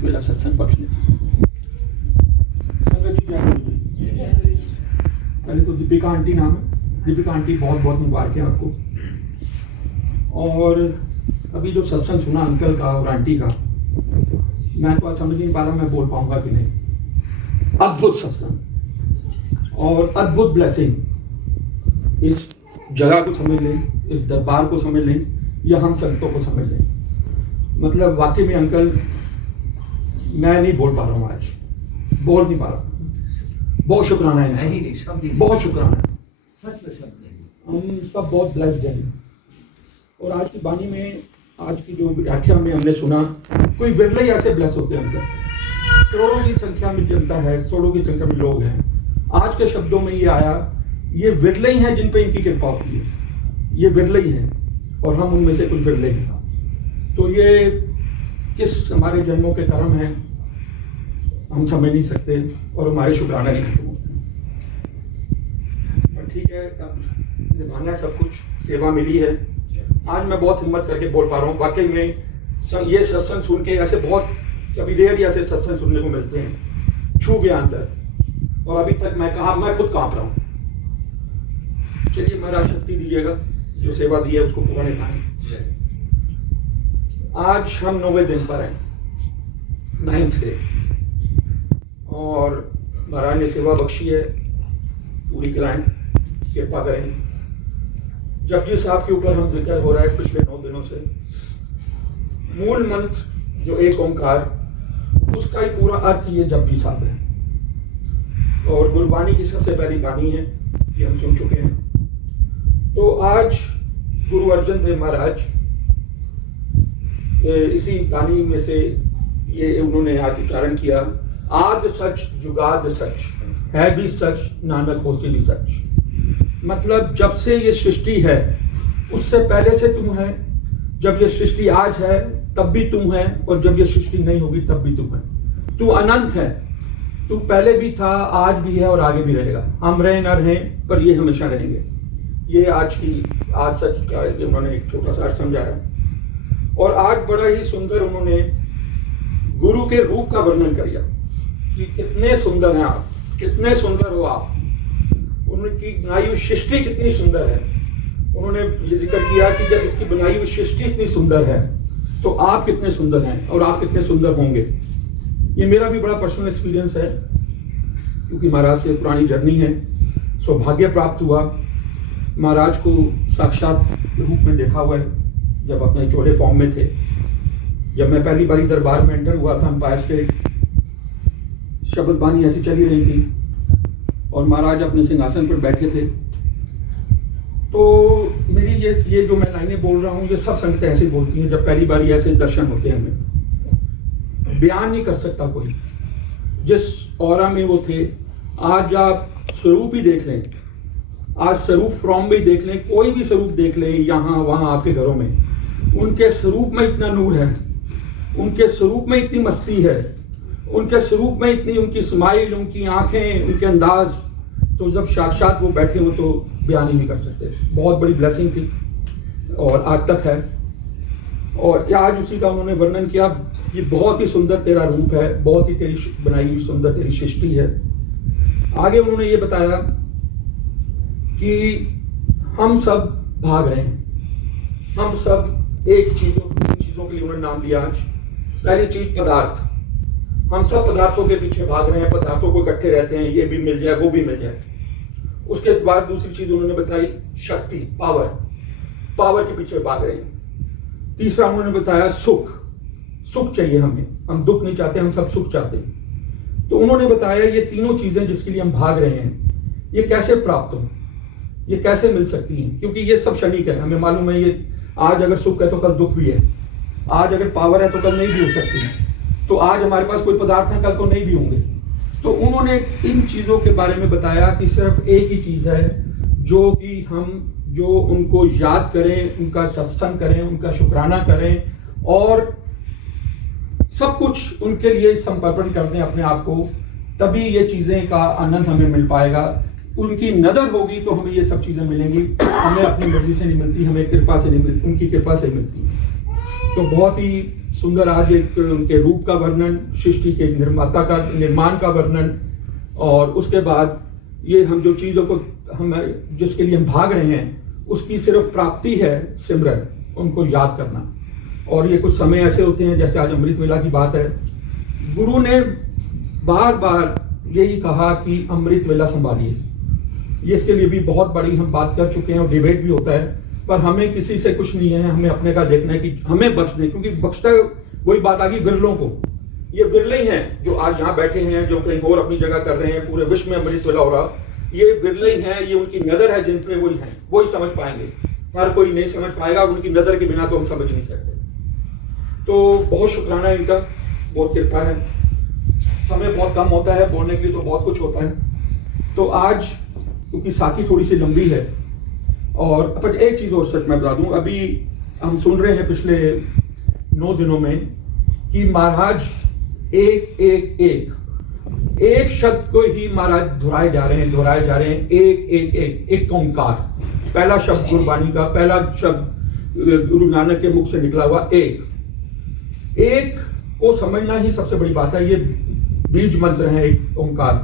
मेरा सत्संग बख्शने संगत जी जय गुरु जी। पहले तो दीपिका आंटी नाम है। दीपिका आंटी बहुत बहुत मुबारक है आपको। और अभी जो सत्संग सुना अंकल का और आंटी का, मैं तो आज समझ नहीं पा रहा मैं बोल पाऊंगा कि नहीं। अद्भुत सत्संग और अद्भुत ब्लेसिंग। इस जगह को समझ लें, इस दरबार को समझ लें, या हम संतों को समझ लें। मतलब वाकई में अंकल, मैं नहीं बोल पा रहा हूँ, आज बोल नहीं पा रहा। बहुत शुक्राना है, बहुत शुक्राना है। हम सब बहुत ब्लेस्ड हैं। और आज की वाणी में, आज की जो व्याख्या में हमने सुना, कोई बिरले ही ऐसे ब्लेस होते हैं अंकल। करोड़ों की संख्या में जनता है, करोड़ों की संख्या में लोग हैं। आज के शब्दों में ये आया, ये विरले ही हैं जिन पे इनकी कृपा होती है। ये विरले ही हैं और हम उनमें से कुछ विरले हैं। तो ये किस हमारे जन्मों के कर्म हैं हम समझ नहीं सकते और हमारे शुक्राना नहीं खत्म होते। पर ठीक है, अब निभाना है सब कुछ, सेवा मिली है। आज मैं बहुत हिम्मत करके बोल पा रहा हूँ। वाकई में ये सत्संग सुन के ऐसे बहुत कभी देर ही ऐसे सत्संग सुनने को मिलते हैं, छू गया अंदर। और अभी तक मैं खुद कांप रहा हूँ। चलिए महाराज शक्ति दीजिएगा, जो सेवा दी है उसको पूरा निभाएं। आज हम 9वें दिन पर हैं, 9th डे, और महाराज ने सेवा बख्शी है, पूरी कराएं, कृपा करें। जपजी साहब के ऊपर हम जिक्र हो रहा है पिछले 9 दिनों से। मूल मंत्र जो एक ओंकार, उसका ही पूरा अर्थ ये जपजी साहब है। और गुरबानी की सबसे पहली बानी है, ये हम सुन चुके हैं। तो आज गुरु अर्जन देव महाराज इसी बानी में से ये उन्होंने आज उच्चारण किया, आद सच जुगाद सच, है भी सच नानक होसी भी सच। मतलब जब से ये सृष्टि है उससे पहले से तुम है, जब ये सृष्टि आज है तब भी तुम है, और जब ये सृष्टि नहीं होगी तब भी तुम है। तू अनंत है, तू पहले भी था, आज भी है और आगे भी रहेगा। हम रहे न रहे पर ये हमेशा रहेंगे। ये आज सच का उन्होंने एक छोटा सा अर्थ समझाया। और आज बड़ा ही सुंदर उन्होंने गुरु के रूप का वर्णन किया कि कितने सुंदर हैं आप, कितने सुंदर हो आप। उनकी बनाई हुई सृष्टि कितनी सुंदर है। उन्होंने ये जिक्र किया कि जब उसकी बनाई हुई सृष्टि इतनी सुंदर है तो आप कितने सुंदर हैं और आप कितने सुंदर होंगे। ये मेरा भी बड़ा पर्सनल एक्सपीरियंस है, क्योंकि महाराज से पुरानी जर्नी है। सौभाग्य प्राप्त हुआ, महाराज को साक्षात रूप में देखा हुआ है जब अपने चोले फॉर्म में थे। जब मैं पहली बारी दरबार में एंटर हुआ था, अंपायर के शब्द बानी ऐसी चली रही थी और महाराज अपने सिंहासन पर बैठे थे। तो मेरी ये जो मैं लाइनें बोल रहा हूँ, ये सब संगतें ऐसे बोलती हैं जब पहली बार ऐसे दर्शन होते हैं। हमें बयान नहीं कर सकता कोई, जिस ऑरा में वो थे। आज आप स्वरूप ही देख लें, आज स्वरूप फ्रॉम भी देख लें, कोई भी स्वरूप देख लें, यहाँ वहाँ आपके घरों में, उनके स्वरूप में इतना नूर है, उनके स्वरूप में इतनी मस्ती है, उनके स्वरूप में इतनी उनकी स्माइल, उनकी आंखें, उनके अंदाज। तो जब साक्षात वो बैठे हो तो बयान ही नहीं कर सकते। बहुत बड़ी ब्लेसिंग थी और आज तक है। और आज उसी का उन्होंने वर्णन किया, ये बहुत ही सुंदर तेरा रूप है, बहुत ही तेरी बनाई हुई सुंदर तेरी सृष्टि है। आगे उन्होंने ये बताया कि हम सब भाग रहे हैं, हम सब एक चीजों के लिए उन्होंने नाम लिया आज। पहली चीज पदार्थ, हम सब पदार्थों के पीछे भाग रहे हैं, पदार्थों को इकट्ठे रहते हैं, ये भी मिल जाए वो भी मिल जाए। उसके बाद दूसरी चीज उन्होंने बताई शक्ति, पावर के पीछे भाग रहे हैं। तीसरा उन्होंने बताया सुख चाहिए हमें, हम दुख नहीं चाहते, हम सब सुख चाहते हैं। तो उन्होंने बताया ये तीनों चीजें जिसके लिए हम भाग रहे हैं, ये कैसे प्राप्त हो, ये कैसे मिल सकती हैं, क्योंकि ये सब क्षणिक है। हमें मालूम है ये आज अगर सुख है तो कल दुख भी है, आज अगर पावर है तो कल नहीं भी हो सकती है। तो आज हमारे पास कोई पदार्थ है, कल को नहीं भी होंगे। तो उन्होंने इन चीजों के बारे में बताया कि सिर्फ एक ही चीज है जो कि हम जो उनको याद करें, उनका सत्संग करें, उनका शुक्राना करें और सब कुछ उनके लिए समर्पण कर दें अपने आप को, तभी ये चीजें का आनंद हमें मिल पाएगा। उनकी नजर होगी तो हमें ये सब चीजें मिलेंगी। हमें अपनी मर्जी से नहीं मिलती, हमें कृपा से नहीं मिलती, उनकी कृपा से मिलती। तो बहुत ही सुंदर आज एक उनके रूप का वर्णन, सृष्टि के निर्माण का वर्णन, और उसके बाद ये हम जो चीज़ों को हम जिसके लिए हम भाग रहे हैं उसकी सिर्फ प्राप्ति है सिमरन, उनको याद करना। और ये कुछ समय ऐसे होते हैं, जैसे आज अमृत वेला की बात है, गुरु ने बार बार यही कहा कि अमृत वेला संभालिए। ये इसके लिए भी बहुत बड़ी हम बात कर चुके हैं और डिबेट भी होता है, पर हमें किसी से कुछ नहीं है, हमें अपने का देखना है कि हमें बख्श दें, क्योंकि बख्शता वही बात आ गई विरलों को। ये विरले ही हैं जो आज यहाँ बैठे हैं, जो कहीं और अपनी जगह कर रहे हैं, पूरे विश्व में अमृत वेला हो रहा, ये विरले ही हैं, ये उनकी नजर है जिन पे, वही हैं, वही समझ पाएंगे। हर कोई नहीं समझ पाएगा, उनकी नजर के बिना तो हम समझ नहीं सकते। तो बहुत शुक्राना है इनका, बहुत कृपा है। समय बहुत कम होता है, बोलने के लिए तो बहुत कुछ होता है। तो आज क्योंकि साखी थोड़ी सी लंबी है, और अपन एक चीज और सच मैं बता दूं, अभी हम सुन रहे हैं पिछले 9 दिनों में कि महाराज एक शब्द को ही महाराज दोहराए जा रहे हैं, एक ओंकार। पहला शब्द गुरबानी का, पहला शब्द गुरु नानक के मुख से निकला हुआ एक को समझना ही सबसे बड़ी बात है। ये बीज मंत्र है एक ओंकार।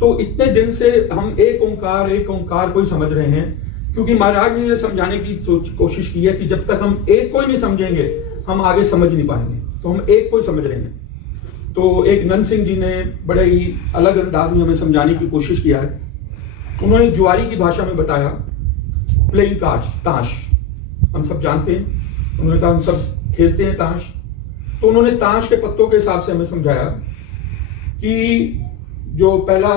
तो इतने दिन से हम एक ओंकार को ही समझ रहे हैं, क्योंकि महाराज ने ये समझाने की कोशिश की है कि जब तक हम एक को ही नहीं समझेंगे हम आगे समझ नहीं पाएंगे। तो हम एक को ही समझ रहे हैं। तो एक नंद सिंह जी ने बड़े ही अलग अंदाज में हमें समझाने की कोशिश किया है। उन्होंने जुआरी की भाषा में बताया, प्लेइंग कार्ड्स, ताश हम सब जानते हैं। उन्होंने कहा हम सब खेलते हैं ताश। तो उन्होंने ताश के पत्तों के हिसाब से हमें समझाया कि जो पहला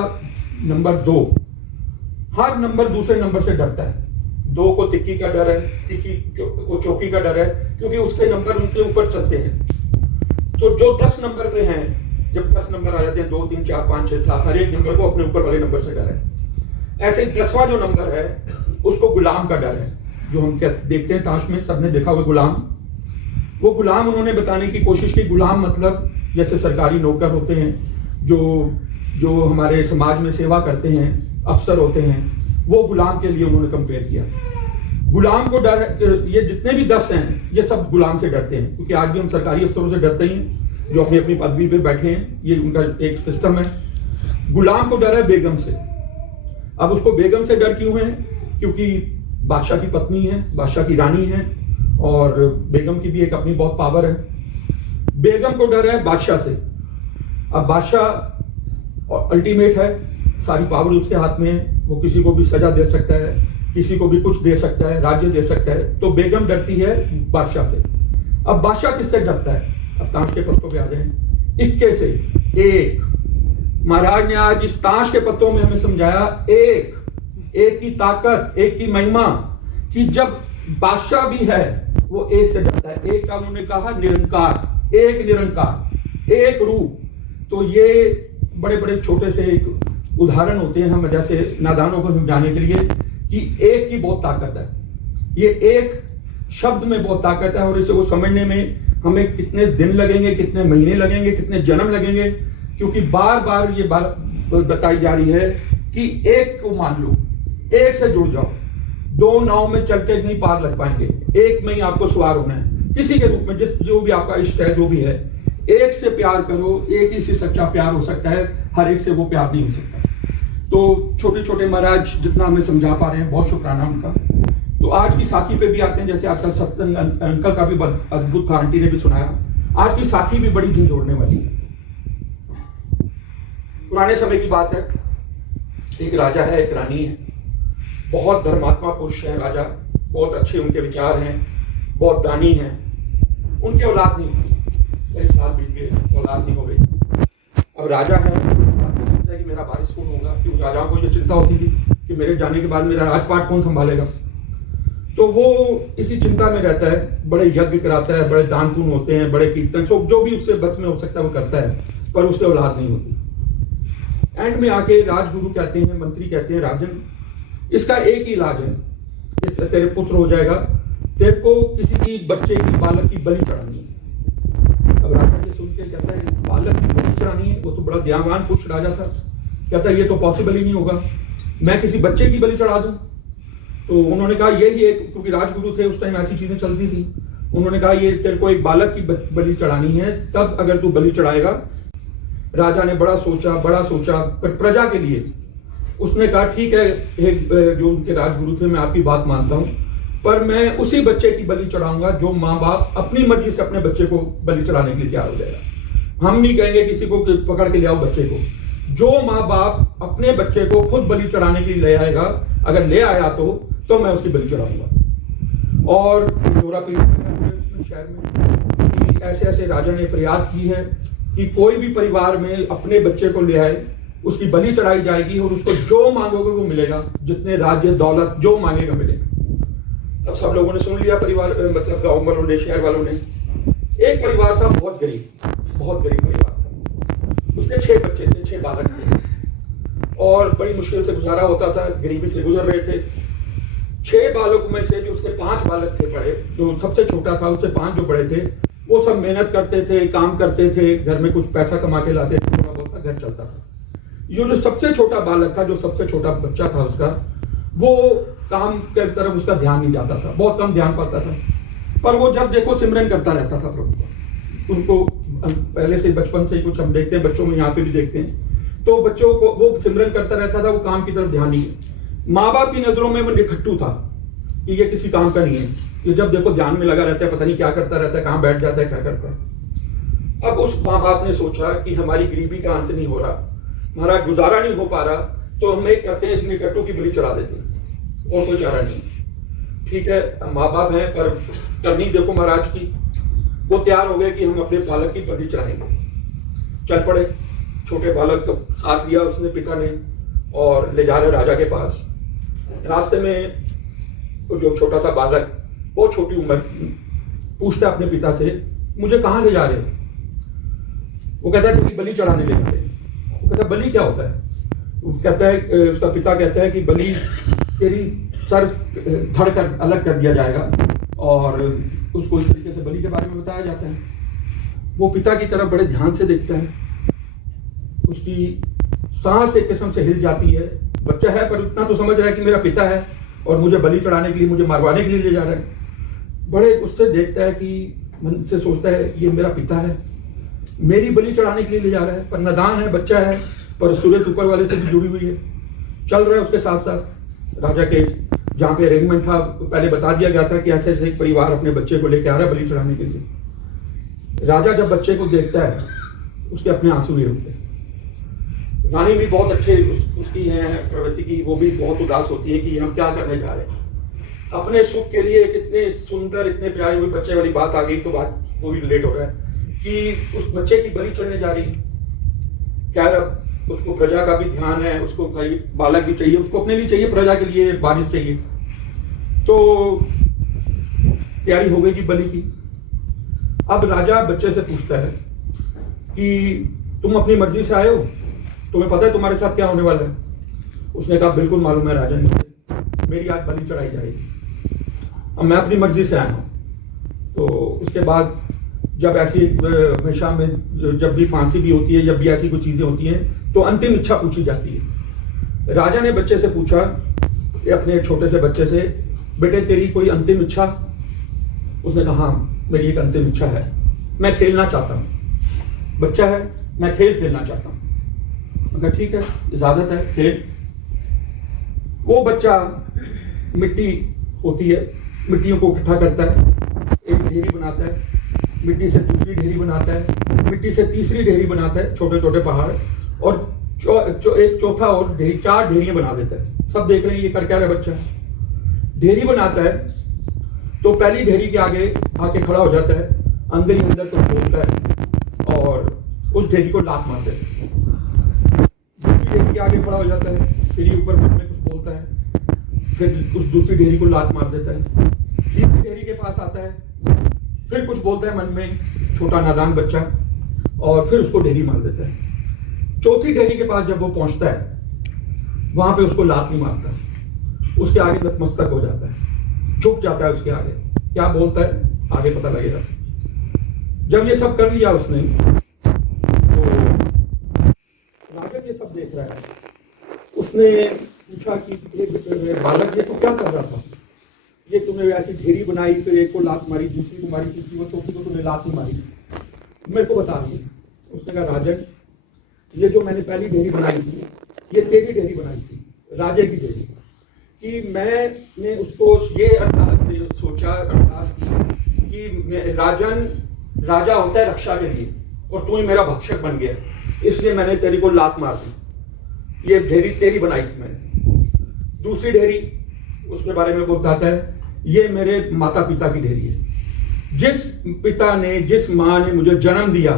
नंबर 2, हर नंबर दूसरे नंबर से डरता है। 2 को तिक्की का डर है, तिक्की को चौकी का डर है, क्योंकि उसके नंबर उनके ऊपर चलते हैं। तो जो 10 नंबर पे हैं, जब 10 नंबर आ जाते हैं, 2 3 4 5 6 7, हर एक नंबर को अपने ऊपर वाले नंबर से डर है। ऐसे ही 10वां जो नंबर है उसको गुलाम का डर है, जो हम क्या देखते हैं ताश में, सबने देखा हुआ गुलाम। वो गुलाम उन्होंने बताने की कोशिश की। गुलाम मतलब जैसे सरकारी नौकर होते हैं, जो हमारे समाज में सेवा करते हैं, अफसर होते हैं, वो गुलाम के लिए उन्होंने कंपेयर किया। गुलाम को डर, ये जितने भी 10 हैं ये सब गुलाम से डरते हैं, क्योंकि आज भी हम सरकारी अफसरों से डरते हैं जो अपनी अपनी पदवी पे बैठे हैं। ये उनका एक सिस्टम है। गुलाम को डर है बेगम से। अब उसको बेगम से डर क्यों है? क्योंकि बादशाह की पत्नी है, बादशाह की रानी है, और बेगम की भी एक अपनी बहुत पावर है। बेगम को डर है बादशाह से। अब बादशाह अल्टीमेट है, सारी पावर उसके हाथ में है, वो किसी को भी सजा दे सकता है, किसी को भी कुछ दे सकता है, राज्य दे सकता है। तो बेगम डरती है बादशाह से। अब बादशाह किससे डरता है? अब ताश के पत्तों पे आ जाए, इक्के से। एक महाराज ने आज इस ताश के पत्तों में हमें समझाया, एक की ताकत, एक की महिमा, कि जब बादशाह भी है वो एक से डरता है। एक का उन्होंने कहा निरंकार, एक निरंकार, एक रूप। तो ये बड़े बड़े छोटे से एक उदाहरण होते हैं हम जैसे नादानों को समझाने के लिए कि एक की बहुत ताकत है। ये एक शब्द में बहुत ताकत है, और इसे वो समझने में हमें कितने दिन लगेंगे, कितने महीने लगेंगे, कितने जन्म लगेंगे, क्योंकि बार बार ये बात बताई जा रही है कि एक को मान लो, एक से जुड़ जाओ। 2 नाव में चल के नहीं पार लग पाएंगे, एक में ही आपको सवार होना है, किसी के रूप में, जो भी आपका इष्ट है, जो भी है। एक से प्यार करो, एक ही से सच्चा प्यार हो सकता है, हर एक से वो प्यार नहीं हो सकता। तो छोटे छोटे महाराज जितना हमें समझा पा रहे हैं, बहुत शुक्राना उनका। तो आज की साखी पे भी आते हैं, जैसे आपका सत्संग अंकल का भी अद्भुत था, आंटी ने भी सुनाया। आज की साखी भी बड़ी झंझोड़ने वाली है। पुराने समय की बात है, एक राजा है, एक रानी है, बहुत धर्मात्मा पुरुष है राजा, बहुत अच्छे उनके विचार हैं, बहुत दानी हैं। उनकी औलाद नहीं हुई, कई साल बीत गए, औलाद नहीं हो गई। अब राजा है, चिंता है कि मेरा वारिस कौन होगा, क्योंकि राजाओं को ये चिंता होती थी कि मेरे जाने के बाद मेरा राजपाट कौन संभालेगा। तो वो इसी चिंता में रहता है, बड़े यज्ञ कराता है, बड़े दान पुण्य होते हैं, बड़े कीर्तन, जो भी उससे बस में हो सकता है वो करता है, पर उसके औलाद नहीं होती। एंड में आके राजगुरु कहते हैं, मंत्री कहते हैं, राजन इसका एक ही इलाज है, तेरे पुत्र हो जाएगा, तेरे को किसी की बच्चे की, बालक की बलि चढ़ानी है। अब राजा ये सुन के कहता है बालक की बलि चढ़ानी है? वो तो बड़ा ध्यानवान पुरुष राजा था, कहता है ये तो पॉसिबल ही नहीं होगा, मैं किसी बच्चे की बलि चढ़ा दूं? तो उन्होंने कहा यही एक, क्योंकि राजगुरु थे उस टाइम, ऐसी चीजें चलती थी। उन्होंने कहा ये तेरे को एक बालक की बलि चढ़ानी है, तब अगर तू बलि चढ़ाएगा। राजा ने बड़ा सोचा प्रजा के लिए। उसने कहा ठीक है, जो उनके राजगुरु थे, मैं आपकी बात मानता हूं, पर मैं उसी बच्चे की बलि चढ़ाऊंगा जो माँ बाप अपनी मर्जी से अपने बच्चे को बलि चढ़ाने के लिए तैयार हो जाएगा। हम नहीं कहेंगे किसी को पकड़ के ले आओ बच्चे को। जो माँ बाप अपने बच्चे को खुद बलि चढ़ाने के लिए ले आएगा, अगर ले आया तो मैं उसकी बलि चढ़ाऊंगा। और शहर में ऐसे ऐसे राजा ने फरियाद की है कि कोई भी परिवार में अपने बच्चे को ले आए, उसकी बलि चढ़ाई जाएगी और उसको जो मांगोगे वो मिलेगा, जितने राज्य दौलत जो मांगेगा मिलेगा। अब सब लोगों ने सुन लिया, परिवार मतलब गांव वालों ने, शहर वालों ने। एक परिवार था बहुत गरीब परिवार था। उसके 6 बच्चे थे, 6 बालक थे और बड़ी मुश्किल से गुजारा होता था, गरीबी से गुजर रहे थे। 6 बालकों में से जो उसके 5 बालक थे बड़े, जो सबसे छोटा था, उससे 5 जो बड़े थे, वो सब मेहनत करते थे, काम करते थे, घर में कुछ पैसा कमा के लाते थे, थोड़ा बहुत घर चलता था। जो सबसे छोटा बालक था, जो सबसे छोटा बच्चा था उसका, वो काम की तरफ उसका ध्यान नहीं जाता था, बहुत कम ध्यान पाता था। पर वो जब देखो सिमरन करता रहता था प्रभु का। उनको पहले से बचपन से ही कुछ हम देखते हैं, बच्चों में यहाँ पे भी देखते हैं, तो बच्चों को वो सिमरन करता रहता था, वो काम की तरफ ध्यान नहीं। माँ बाप की नजरों में वो निखट्टू था कि ये किसी काम का नहीं है, ये जब देखो ध्यान में लगा रहता है, पता नहीं क्या करता रहता है, कहाँ बैठ जाता है, क्या करता है। अब उस माँ बाप ने सोचा कि हमारी गरीबी का अंत नहीं हो रहा, हमारा गुजारा नहीं हो पा रहा, तो हम एक करते हैं, इस निकट्टू की बलि चढ़ा देते हैं, और कोई चारा नहीं। ठीक है, माँ बाप हैं, पर करनी देखो महाराज की। वो तैयार हो गए कि हम अपने बालक की बलि चढ़ाएंगे। चल पड़े, छोटे बालक को साथ लिया उसने, पिता ने, और ले जा रहे राजा के पास। रास्ते में जो छोटा सा बालक, बहुत छोटी उम्र, पूछता अपने पिता से, मुझे कहाँ ले जा रहे हो? वो कहता है कि बलि चढ़ाने ले जा रहे हैं। वो कहता है बलि क्या होता है? वो कहता है, उसका पिता कहता है कि बलि तेरी सर धड़ कर अलग कर दिया जाएगा, और उसको इस तरीके से बलि के बारे में बताया जाता है। वो पिता की तरफ बड़े ध्यान से देखता है, उसकी सांस एक किस्म से हिल जाती है। बच्चा है पर इतना तो समझ रहा है कि मेरा पिता है और मुझे बलि चढ़ाने के लिए, मुझे मारवाने के लिए ले जा रहा है। बड़े उससे देखता है कि मन से सोचता है ये मेरा पिता है, मेरी बलि चढ़ाने के लिए ले जा रहा है। पर नादान है, बच्चा है, पर सूरत ऊपर वाले से भी जुड़ी हुई है। चल रहा है उसके साथ साथ। राजा के जहाँ पे अरेंजमेंट था, पहले बता दिया गया था कि ऐसे ऐसे एक परिवार अपने बच्चे को लेकर आ रहा है बलि चढ़ाने के लिए। राजा जब बच्चे को देखता है, उसके अपने आंसू ये होते हैं। रानी भी बहुत अच्छे उसकी है प्रवृत्ति की, वो भी बहुत उदास होती है कि हम क्या करने जा रहे हैं। अपने सुख के लिए कितने सुंदर, इतने प्यारे हुए बच्चे वाली बात आ गई, तो बात वो भी लेट हो रहा है कि उस बच्चे की बलि चढ़ने जा रही। क्या उसको प्रजा का भी ध्यान है, उसको बालक भी चाहिए, उसको अपने लिए चाहिए, प्रजा के लिए बारिश चाहिए। तो तैयारी हो गई कि बलि की। अब राजा बच्चे से पूछता है कि तुम अपनी मर्जी से आए हो, तुम्हें पता है तुम्हारे साथ क्या होने वाला है? उसने कहा बिल्कुल मालूम है राजन, मेरी आज बलि चढ़ाई जाएगी, अब मैं अपनी मर्जी से आया हूँ। तो उसके बाद जब ऐसी हमेशा में जब भी फांसी भी होती है, जब भी ऐसी कोई चीजें होती हैं, तो अंतिम इच्छा पूछी जाती है। राजा ने बच्चे से पूछा, अपने छोटे से बच्चे से, बेटे तेरी कोई अंतिम इच्छा? उसने कहा हाँ मेरी एक अंतिम इच्छा है, मैं खेलना चाहता हूँ। बच्चा है, मैं खेल खेलना चाहता हूँ। मैं ठीक है, इजाजत है, खेल। वो बच्चा मिट्टी होती है, मिट्टियों को इकट्ठा करता है, एक ढेरी बनाता है, मिट्टी से दूसरी ढेरी बनाता है, मिट्टी से तीसरी ढेरी बनाता है, छोटे छोटे पहाड़, और एक चौथा और ढेरी, 4 ढेरियां बना देता है। सब देख रहे हैं ये कर क्या रहा है बच्चा। ढेरी बनाता है तो पहली ढेरी के आगे आके खड़ा हो जाता है, अंदर ही अंदर तो बोलता है और उस ढेरी को लात मार देता है। दूसरी ढेरी के आगे खड़ा हो जाता है, फिर ये ऊपर में कुछ बोलता है, फिर उस दूसरी ढेरी को लात मार देता है। तीसरी ढेरी के पास आता है, फिर कुछ बोलता है मन में, छोटा नादान बच्चा, और फिर उसको ढेरी मार देता है। चौथी ढेरी के पास जब वो पहुंचता है, वहां पे उसको लात नहीं मारता, उसके आगे नतमस्तक हो जाता है, झुक जाता है उसके आगे। क्या बोलता है आगे पता लगेगा। जब ये सब कर लिया उसने, तो राजा ये सब देख रहा है। उसने पूछा कि बालक ये तो क्या कर रहा था? ये तूने ऐसी ढेरी बनाई, फिर एक को लात मारी, दूसरी को मारी, तीसरी को, चौथी को तूने लात नहीं मारी, मेरे को बता दिए। उसने कहा राजन, ये जो मैंने पहली ढेरी बनाई थी, ये तेरी ढेरी बनाई थी, राजे की ढेरी, कि मैंने उसको ये सोचा, अरदास की कि राजन राजा होता है रक्षा के लिए, और तू ही मेरा भक्षक बन गया, इसलिए मैंने तेरी को लात मार दी। ये ढेरी तेरी बनाई थी मैंने। दूसरी ढेरी, उसके बारे में वो बताता है, ये मेरे माता पिता की ढेरी है। जिस पिता ने, जिस माँ ने मुझे जन्म दिया,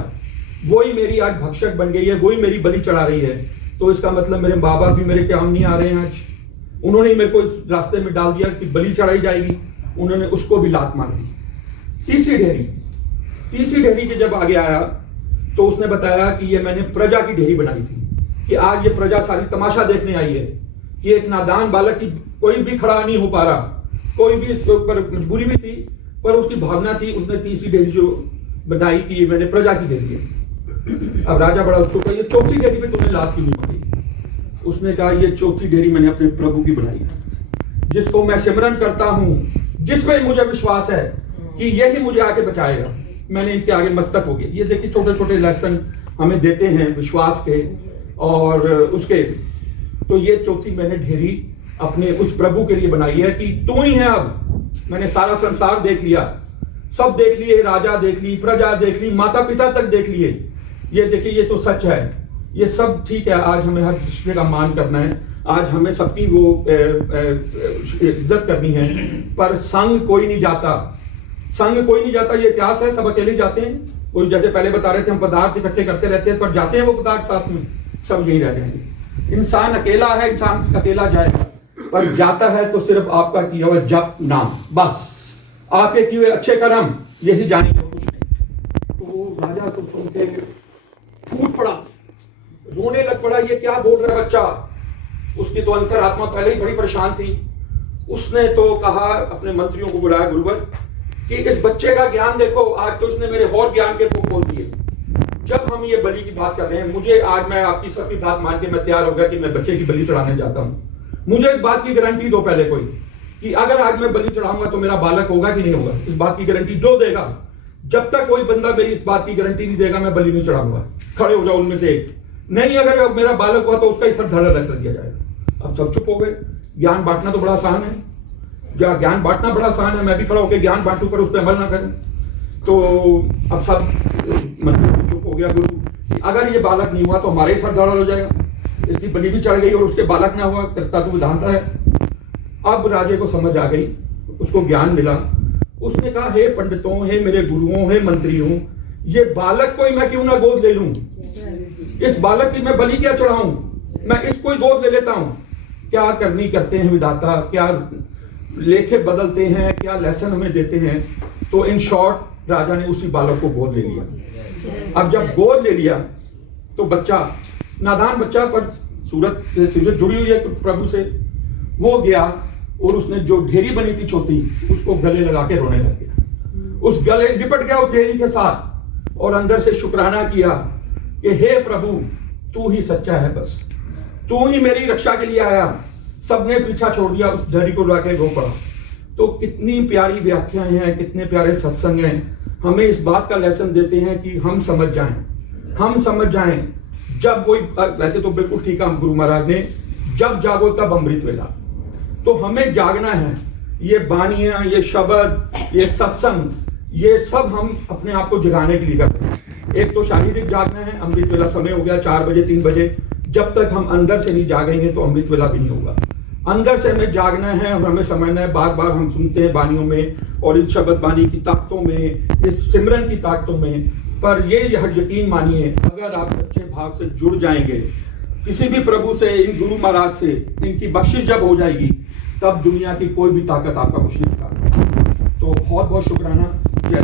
वही मेरी आज भक्षक बन गई है, वही मेरी बलि चढ़ा रही है। तो इसका मतलब मेरे माँ बाप भी मेरे काम नहीं आ रहे हैं आज, उन्होंने ही मेरे को इस रास्ते में डाल दिया कि बलि चढ़ाई जाएगी, उन्होंने उसको भी लात मार दी। तीसरी ढेरी के जब आगे आया तो उसने बताया कि ये मैंने प्रजा की ढेरी बनाई थी, कि आज ये प्रजा सारी तमाशा देखने आई है कि एक नादान बालक की कोई भी खड़ा नहीं हो पा रहा, कोई भी इसके ऊपर मजबूरी भी थी, पर उसकी भावना थी। उसने तीसरी ढेरी जो बनाई कि ये मैंने प्रजा की ढेरी है। अब राजा बड़ा उत्सुक है, ये चौथी ढेरी पे तुमने लात क्यों नहीं मारी? उसने कहा ये चौथी ढेरी मैंने अपने प्रभु की बनाई है, जिसको मैं सिमरन करता हूं, जिसमें मुझे विश्वास है कि यही मुझे आके बचाएगा, मैंने इनके आगे मस्तक हो गया। ये देखिए छोटे छोटे लेसन हमें देते हैं विश्वास के और उसके। तो ये चौथी मैंने ढेरी अपने उस प्रभु के लिए बनाई है कि तू ही है। अब मैंने सारा संसार देख लिया, सब देख लिए, राजा देख ली, प्रजा देख ली, माता पिता तक देख लिए। ये देखिए ये तो सच है, ये सब ठीक है। आज हमें हर रिश्ते का मान करना है, आज हमें सबकी वो इज्जत करनी है, पर संग कोई नहीं जाता, संग कोई नहीं जाता। ये इतिहास है, सब अकेले जाते हैं। कोई जैसे पहले बता रहे थे, हम पदार्थ इकट्ठे करते रहते हैं, पर जाते हैं वो पदार्थ साथ में, सब यही रह जाएंगे। इंसान अकेला है, इंसान अकेला जाएगा, पर जाता है तो सिर्फ आपका किया हुआ जप नाम, बस आपके किए हुए अच्छे कर्म यही जानेंगे, कुछ नहीं। तो वो राजा तो सुन के फूट पड़ा, रोने लग पड़ा, ये क्या बोल रहा है बच्चा। उसकी तो अंतरात्मा पहले ही बड़ी परेशान थी। उसने तो कहा, अपने मंत्रियों को बुलाया गुरुवर, कि इस बच्चे का ज्ञान देखो, आज तो इसने मेरे और ज्ञान के खोल दिए। जब हम ये बलि की बात कर रहे हैं, मुझे आज, मैं आपकी सबकी बात मान के मैं तैयार हो गया कि मैं बच्चे की बलि चढ़ाने जाता हूँ। मुझे इस बात की गारंटी दो पहले कोई, कि अगर आज मैं बलि चढ़ाऊंगा तो मेरा बालक होगा कि नहीं होगा। इस बात की गारंटी जो देगा, जब तक कोई बंदा मेरी इस बात की गारंटी नहीं देगा, मैं बलि नहीं चढ़ाऊंगा। खड़े हो जाओ उनमें से एक। नहीं, अगर मेरा बालक हुआ तो उसका ही सर धड़ कर दिया जाएगा। अब सब चुप हो गए। ज्ञान बांटना तो बड़ा आसान है, ज्ञान बांटना बड़ा आसान है। मैं भी खड़ा होकर ज्ञान बांटू, पर उस पर अमल ना करूं। तो अब सब मतलब चुप हो गया। गुरु, अगर ये बालक नहीं हुआ तो हमारे ही सर धड़ हो जाएगा, इसकी बलि भी चढ़ गई और उसके बालक ना हुआ, करता तो विधानता है। अब राजे को समझ आ गई, उसको ज्ञान मिला। उसने कहा, हे पंडितों, हे मेरे गुरुओं, हे मंत्रियों, ये बालक को ही मैं क्यों ना गोद ले लूं? इस बालक की मैं बलि क्या चढ़ाऊं? मैं इसको ही गोद ले लेता हूं। क्या करनी करते हैं विधाता, क्या लेखे बदलते हैं, क्या लेसन हमें देते हैं। तो इन शॉर्ट राजा ने उसी बालक को गोद ले लिया। अब जब गोद ले लिया तो बच्चा, नादान बच्चा, पर सूरत जुड़ी हुई है प्रभु से, वो गया और उसने जो ढेरी बनी थी चौथी, उसको गले लगा के रोने लग गया। उस गले लिपट गया उस ढेरी के साथ और अंदर से शुक्राना किया कि हे प्रभु, तू ही सच्चा है, बस तू ही मेरी रक्षा के लिए आया। सबने पीछा छोड़ दिया, उस ढेरी को लाके रो पड़ा। तो कितनी प्यारी व्याख्याएं हैं, कितने प्यारे सत्संग हैं, हमें इस बात का लेसन देते हैं कि हम समझ जाएं। जब कोई, वैसे तो बिल्कुल ठीक है गुरु महाराज ने, जब जागो तब अमृत वेला। तो हमें जागना है। ये बानियां, ये शब्द, ये सत्संग, ये सब हम अपने आप को जगाने के लिए करते हैं। एक तो शारीरिक जागना है, अमृत वेला समय हो गया 4 बजे 3 बजे। जब तक हम अंदर से नहीं जागेंगे तो अमृत वेला भी नहीं होगा। अंदर से हमें जागना है, हमें समझना है। बार बार हम सुनते हैं बानियों में और इस शब्द बानी की ताकतों में, इस सिमरन की ताकतों में, पर ये यकीन मानिए, अगर आप सच्चे भाव से जुड़ जाएंगे किसी भी प्रभु से, इन गुरु महाराज से, इनकी बख्शिश जब हो जाएगी, तब दुनिया की कोई भी ताकत आपका कुछ नहीं कर। तो बहुत बहुत शुक्राना। जय